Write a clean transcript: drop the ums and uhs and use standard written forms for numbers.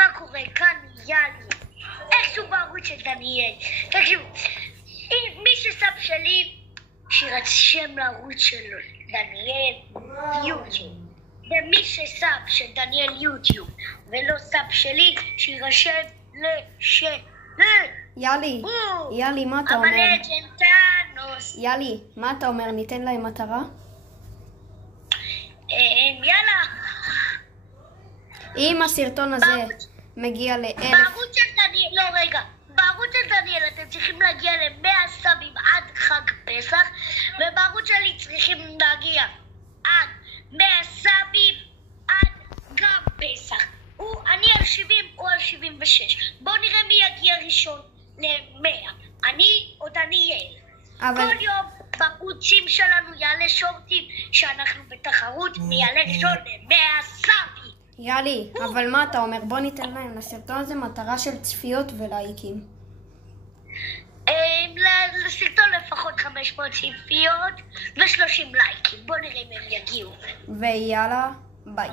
מה קורה כאן? יאללה. איכשהו בערוץ של דניאל. תקשיבו, מי שסאב שלי, שירשם לערוץ של דניאל יוטיוב. ומי שסאב של דניאל יוטיוב ולא סאב שלי, שירשם יאלי, מה אתה אומר? המלג'נטנוס. יאלי, מה אתה אומר? ניתן להם מטרה? יאללה. אם הסרטון הזה מגיע ל1,000... בערוץ של דניאל, לא רגע, בערוץ של דניאל אתם צריכים להגיע ל100 סאבים עד חג פסח, ובערוץ שלי צריכים להגיע עד 100 סאבים עד גם פסח. אני על 70, הוא על 76. בואו נראה מי יגיע ראשון ל100. אני או דניאל. כל יום בערוצים שלנו יעלה שורטים שאנחנו בתחרות מי יעלה ראשון ל100 סאבים. יאלי, אבל מה אתה אומר? בוא ניתן להם לסרטון הזה מטרה של צפיות ולייקים. לסרטון לפחות 500 צפיות ו30 לייקים. בוא נראה אם הם יגיעו. ויאללה, ביי.